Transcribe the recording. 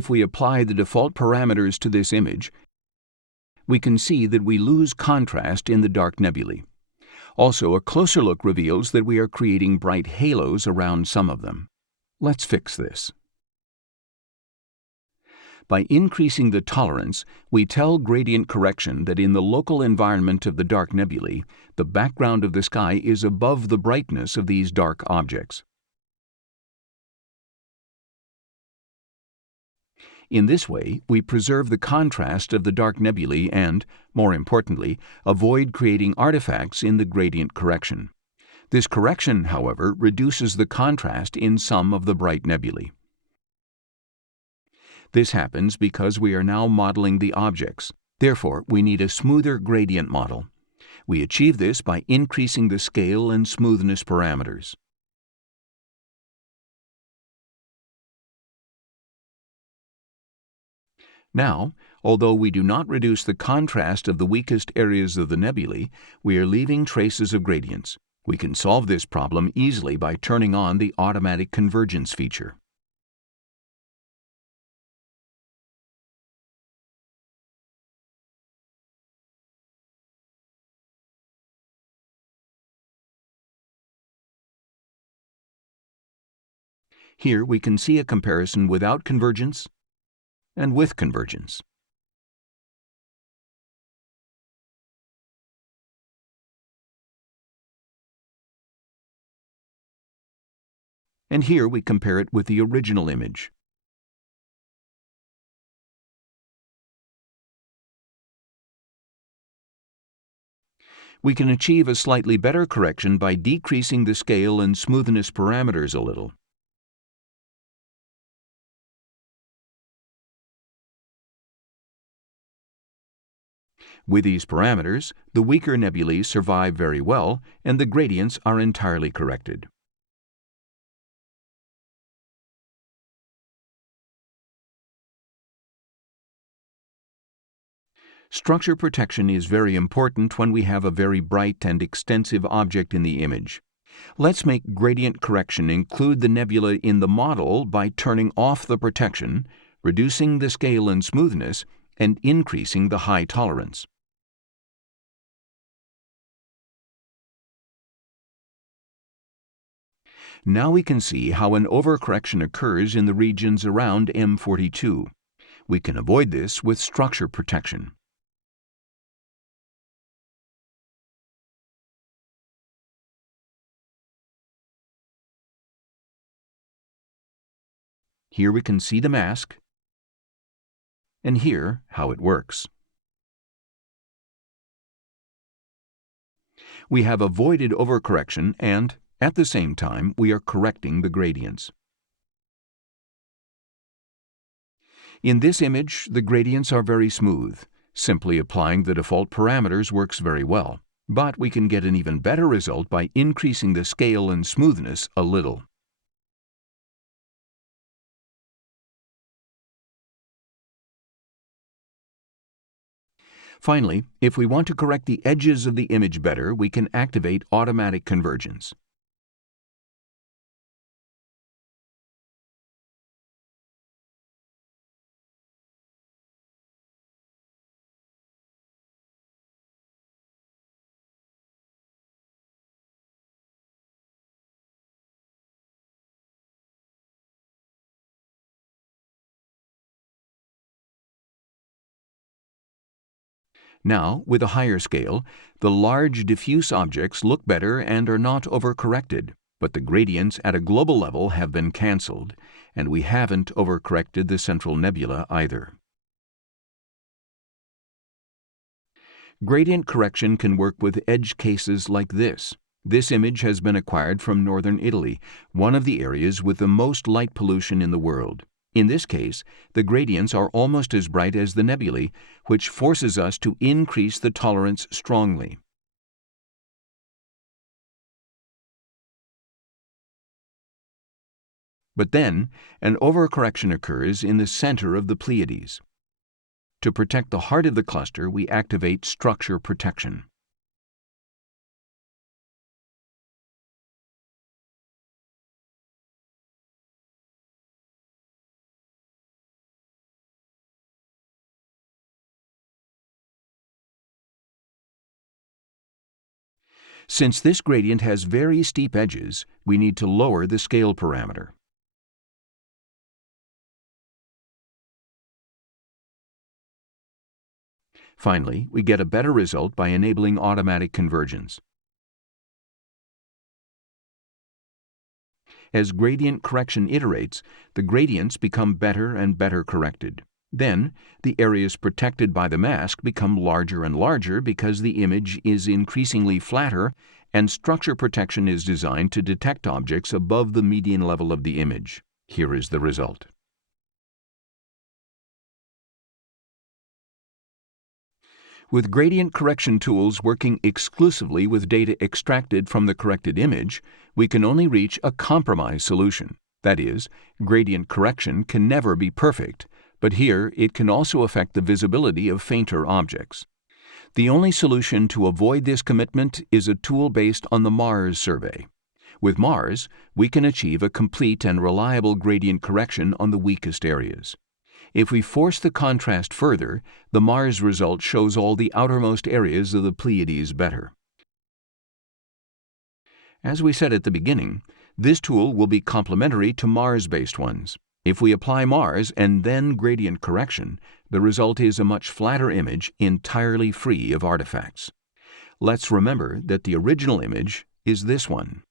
If we apply the default parameters to this image, we can see that we lose contrast in the dark nebulae. Also, a closer look reveals that we are creating bright halos around some of them. Let's fix this. By increasing the tolerance, we tell gradient correction that in the local environment of the dark nebulae, the background of the sky is above the brightness of these dark objects. In this way, we preserve the contrast of the dark nebulae and, more importantly, avoid creating artifacts in the gradient correction. This correction, however, reduces the contrast in some of the bright nebulae. This happens because we are now modeling the objects. Therefore, we need a smoother gradient model. We achieve this by increasing the scale and smoothness parameters. Now, although we do not reduce the contrast of the weakest areas of the nebulae, we are leaving traces of gradients. We can solve this problem easily by turning on the automatic convergence feature. Here we can see a comparison without convergence and with convergence. And here we compare it with the original image. We can achieve a slightly better correction by decreasing the scale and smoothness parameters a little. With these parameters, the weaker nebulae survive very well, and the gradients are entirely corrected. Structure protection is very important when we have a very bright and extensive object in the image. Let's make gradient correction include the nebula in the model by turning off the protection, reducing the scale and smoothness, and increasing the high tolerance. Now we can see how an overcorrection occurs in the regions around M42. We can avoid this with structure protection. Here we can see the mask, and here how it works. We have avoided overcorrection and, at the same time, we are correcting the gradients. In this image, the gradients are very smooth. Simply applying the default parameters works very well, but we can get an even better result by increasing the scale and smoothness a little. Finally, if we want to correct the edges of the image better, we can activate automatic convergence. Now, with a higher scale, the large diffuse objects look better and are not overcorrected, but the gradients at a global level have been cancelled, and we haven't overcorrected the central nebula either. Gradient correction can work with edge cases like this. This image has been acquired from northern Italy, one of the areas with the most light pollution in the world. In this case, the gradients are almost as bright as the nebulae, which forces us to increase the tolerance strongly. But then, an overcorrection occurs in the center of the Pleiades. To protect the heart of the cluster, we activate structure protection. Since this gradient has very steep edges, we need to lower the scale parameter. Finally, we get a better result by enabling automatic convergence. As gradient correction iterates, the gradients become better and better corrected. Then, the areas protected by the mask become larger and larger because the image is increasingly flatter, and structure protection is designed to detect objects above the median level of the image. Here is the result. With gradient correction tools working exclusively with data extracted from the corrected image, we can only reach a compromise solution. That is, gradient correction can never be perfect, but here it can also affect the visibility of fainter objects. The only solution to avoid this commitment is a tool based on the Mars survey. With Mars, we can achieve a complete and reliable gradient correction on the weakest areas. If we force the contrast further, the Mars result shows all the outermost areas of the Pleiades better. As we said at the beginning, this tool will be complementary to Mars-based ones. If we apply Mars and then gradient correction, the result is a much flatter image entirely free of artifacts. Let's remember that the original image is this one.